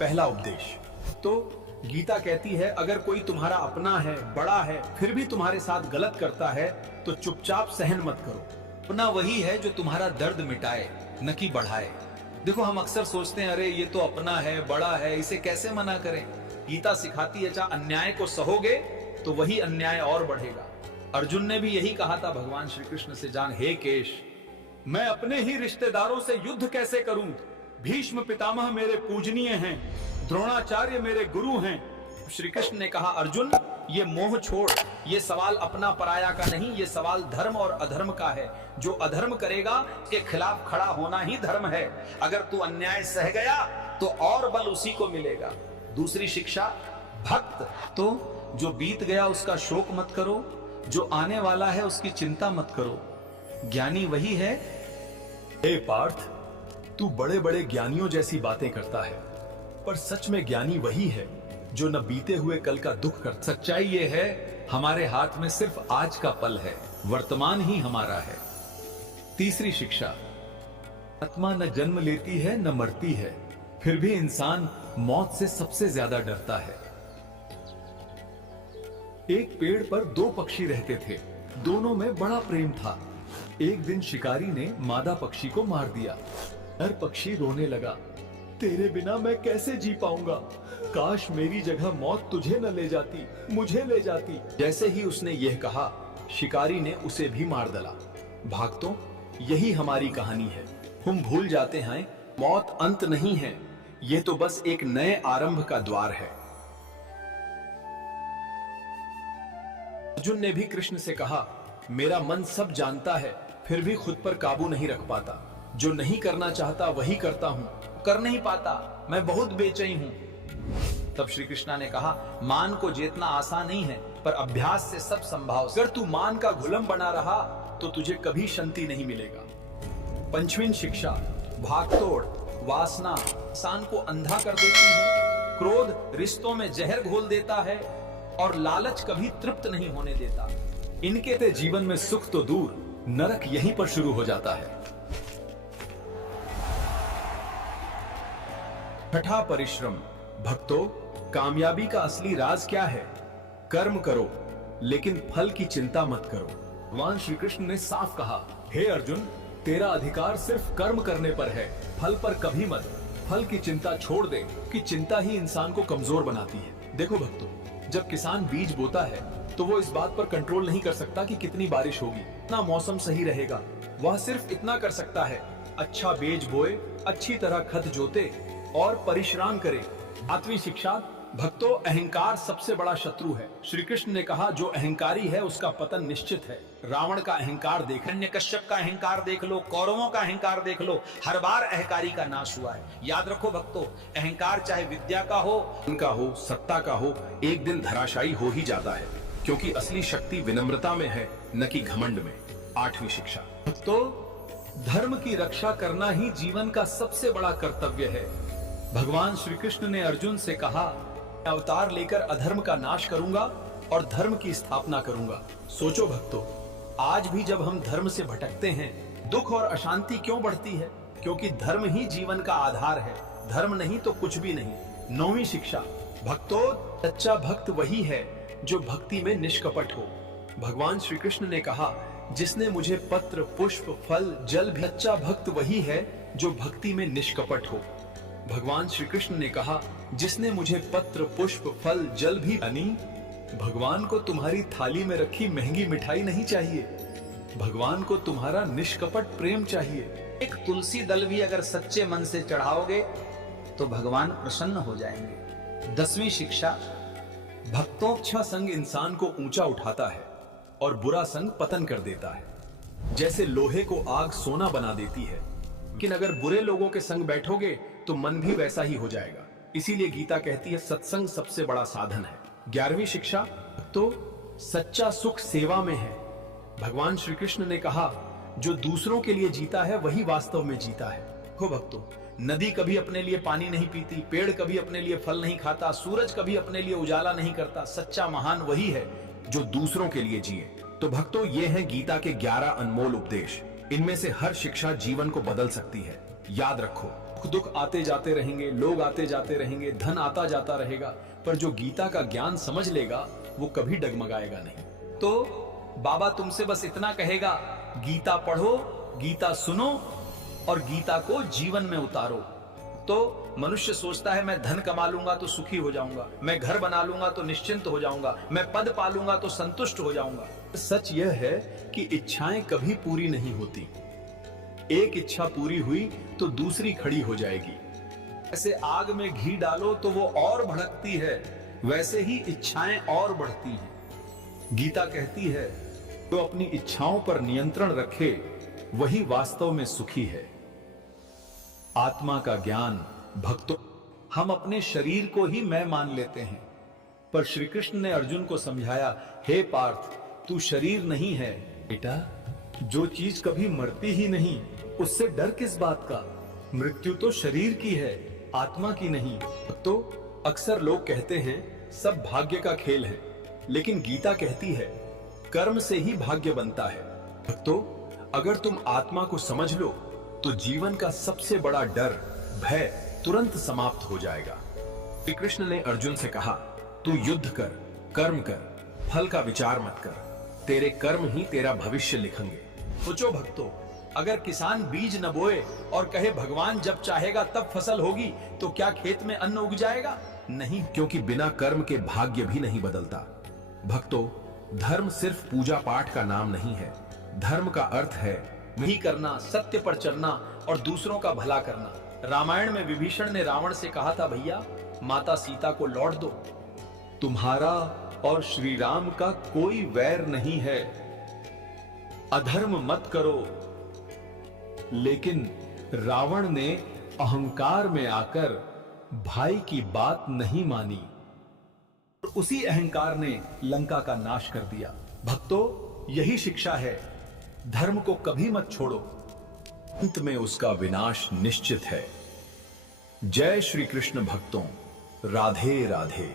पहला उपदेश। तो गीता कहती है अगर कोई तुम्हारा अपना है, बड़ा है, फिर भी तुम्हारे साथ गलत करता है तो चुपचाप सहन मत करो। अपना वही है जो तुम्हारा दर्द मिटाए, न कि बढ़ाए। देखो हम अक्सर सोचते हैं अरे ये तो अपना है, बड़ा है, इसे कैसे मना करें। गीता सिखाती है चाहे अन्याय को सहोगे तो वही अन्याय और बढ़ेगा। अर्जुन ने भी यही कहा था भगवान श्री कृष्ण से, जान हे केश, मैं अपने ही रिश्तेदारों से युद्ध कैसे करूं? भीष्म पितामह मेरे पूजनीय हैं, द्रोणाचार्य मेरे गुरु हैं। श्री कृष्ण ने कहा अर्जुन ये मोह छोड़, ये सवाल अपना पराया का नहीं, ये सवाल धर्म और अधर्म का है। जो अधर्म करेगा के खिलाफ खड़ा होना ही धर्म है। अगर तू अन्याय सह गया तो और बल उसी को मिलेगा। दूसरी शिक्षा, भक्त। तो जो बीत गया उसका शोक मत करो, जो आने वाला है उसकी चिंता मत करो। ज्ञानी वही है। हे पार्थ, तू बड़े बड़े ज्ञानियों जैसी बातें करता है, पर सच में ज्ञानी वही है जो न बीते हुए कल का दुख कर। सच्चाई ये है हमारे हाथ में सिर्फ आज का पल है, वर्तमान ही हमारा है। तीसरी शिक्षा, आत्मा न जन्म लेती है न मरती है, फिर भी इंसान मौत से सबसे ज्यादा डरता है। एक पेड़ पर दो पक्षी रहते थे, दोनों में बड़ा प्रेम था। एक दिन शिकारी ने मादा पक्षी को मार दिया। नर पक्षी रोने लगा, तेरे बिना मैं कैसे जी पाऊंगा? काश मेरी जगह मौत तुझे न ले जाती, मुझे ले जाती। जैसे ही उसने यह कहा, शिकारी ने उसे भी मार डाला। भक्तों, यही हमारी कहानी है। हम भूल जाते हैं मौत अंत नहीं है, यह तो बस एक नए आरंभ का द्वार है। अर्जुन ने भी कृष्ण से कहा, मेरा मन सब जानता है, फिर भी खुद पर काबू नहीं रख पाता। जो नहीं करना चाहता वही करता हूं, कर नहीं पाता, मैं बहुत बेचैन हूं। तब श्री कृष्णा ने कहा, मान को जीतना आसान नहीं है, पर अभ्यास से सब संभव। अगर तू मान का गुलाम बना रहा तो तुझे कभी शांति नहीं मिलेगा। पंचवीं शिक्षा, भागतोड़। वासना इंसान को अंधा कर देती है, क्रोध रिश्तों में जहर घोल देता है, और लालच कभी तृप्त नहीं होने देता। इनके ते जीवन में सुख तो दूर, नरक यहीं पर शुरू हो जाता है। छठा परिश्रम। भक्तों, कामयाबी का असली राज क्या है? कर्म करो, लेकिन फल की चिंता मत करो। भगवान श्री कृष्ण ने साफ कहा, हे अर्जुन, तेरा अधिकार सिर्फ कर्म करने पर है, फल पर कभी मत। फल की चिंता छोड़ दे, कि चिंता ही इंसान को कमजोर बनाती है। देखो भक्तों, जब किसान बीज बोता है तो वो इस बात पर कंट्रोल नहीं कर सकता कि कितनी बारिश होगी, कितना मौसम सही रहेगा। वह सिर्फ इतना कर सकता है, अच्छा बीज बोए, अच्छी तरह खत जोते और परिश्रम करे। आठवीं शिक्षा, भक्तों, अहंकार सबसे बड़ा शत्रु है। श्री कृष्ण ने कहा, जो अहंकारी है उसका पतन निश्चित है। रावण का अहंकार देख, हिरण्यकश्यप का अहंकार देख लो, कौरवों का अहंकार देख लो, हर बार अहंकारी का नाश हुआ है। याद रखो भक्तों, अहंकार चाहे विद्या का हो, उनका हो, सत्ता का हो, एक दिन धराशायी हो ही जाता है, क्योंकि असली शक्ति विनम्रता में है, न कि घमंड में। आठवीं शिक्षा, भक्तों, धर्म की रक्षा करना ही जीवन का सबसे बड़ा कर्तव्य है। भगवान श्री कृष्ण ने अर्जुन से कहा, अवतार लेकर अधर्म का नाश करूंगा और धर्म की स्थापना करूंगा। सोचो भक्तों, आज भी जब हम धर्म से भटकते हैं, दुख और अशांति क्यों बढ़ती है? क्योंकि धर्म ही जीवन का आधार है। धर्म नहीं तो कुछ भी नहीं। नौवीं शिक्षा, भक्तों, सच्चा भक्त वही है जो भक्ति में निष्कपट हो। भगवान श्री कृष्ण ने कहा, जिसने मुझे पत्र, पुष्प, फल, जल भी। सच्चा भक्त वही है जो भक्ति में निष्कपट हो। भगवान श्री कृष्ण ने कहा, जिसने मुझे पत्र, पुष्प, फल, जल भी। यानी भगवान को तुम्हारी थाली में रखी महंगी मिठाई नहीं चाहिए, भगवान को तुम्हारा निष्कपट प्रेम चाहिए। एक तुलसी दल भी अगर सच्चे मन से चढ़ाओगे तो भगवान प्रसन्न हो जाएंगे। 10वीं शिक्षा, भक्तों, अच्छा संग इंसान को ऊंचा उठाता है और बुरा संग पतन कर देता है। जैसे लोहे को आग सोना बना देती है, लेकिन अगर बुरे लोगों के संग बैठोगे तो मन भी वैसा ही हो जाएगा। इसीलिए गीता कहती है, सत्संग सबसे बड़ा साधन है। 11वीं शिक्षा, तो सच्चा सुख सेवा में है। भगवान श्री कृष्ण ने कहा, जो दूसरों के लिए जीता है वही वास्तव में जीता है। देखो भक्तों, नदी कभी अपने लिए पानी नहीं पीती, पेड़ कभी अपने लिए फल नहीं खाता, सूरज कभी अपने लिए उजाला नहीं करता। सच्चा महान वही है जो दूसरों के लिए जिए। तो भक्तों, ये है गीता के 11 अनमोल उपदेश। इनमें से हर शिक्षा जीवन को बदल सकती है। याद रखो, सुख दुख आते जाते रहेंगे, लोग आते जाते रहेंगे, धन आता जाता रहेगा, पर जो गीता का ज्ञान समझ लेगा वो कभी डगमगाएगा नहीं। तो बाबा तुमसे बस इतना कहेगा, गीता पढ़ो, गीता सुनो और गीता को जीवन में उतारो। तो मनुष्य सोचता है मैं धन कमा लूंगा तो सुखी हो जाऊंगा, मैं घर बना लूंगा तो निश्चिंत हो जाऊंगा, मैं पद पालूंगा तो संतुष्ट हो जाऊंगा। सच यह है कि इच्छाएं कभी पूरी नहीं होती। एक इच्छा पूरी हुई तो दूसरी खड़ी हो जाएगी। ऐसे आग में घी डालो तो वो और भड़कती है, वैसे ही इच्छाएं और बढ़ती हैं। गीता कहती है तो अपनी इच्छाओं पर नियंत्रण रखे वही वास्तव में सुखी है। आत्मा का ज्ञान भक्तों, हम अपने शरीर को ही मैं मान लेते हैं, पर श्री कृष्ण ने अर्जुन को समझाया, हे पार्थ, तू शरीर नहीं है बेटा। जो चीज कभी मरती ही नहीं उससे डर किस बात का। मृत्यु तो शरीर की है, आत्मा की नहीं। तो अक्सर लोग कहते हैं सब भाग्य का खेल है, लेकिन गीता कहती है कर्म से ही भाग्य बनता है। तो अगर तुम आत्मा को समझ लो तो जीवन का सबसे बड़ा डर, भय तुरंत समाप्त हो जाएगा। श्री कृष्ण ने अर्जुन से कहा, तू युद्ध कर, कर्म कर, फल का विचार मत कर, तेरे कर्म ही तेरा भविष्य लिखेंगे। सोचो भक्तों, अगर किसान बीज न बोए और कहे भगवान जब चाहेगा तब फसल होगी, तो क्या खेत में अन्न उग जाएगा? नहीं, क्योंकि बिना कर्म के भाग्य भी नहीं बदलता। भक्तों, धर्म सिर्फ पूजा पाठ का नाम नहीं है। धर्म का अर्थ है नहीं करना, सत्य पर चलना और दूसरों का भला करना। रामायण में विभीषण ने रावण से कहा था, भैया माता सीता को लौट दो, तुम्हारा और श्री राम का कोई वैर नहीं है, अधर्म मत करो। लेकिन रावण ने अहंकार में आकर भाई की बात नहीं मानी, उसी अहंकार ने लंका का नाश कर दिया। भक्तों, यही शिक्षा है, धर्म को कभी मत छोड़ो, अंत में उसका विनाश निश्चित है। जय श्री कृष्ण भक्तों, राधे राधे।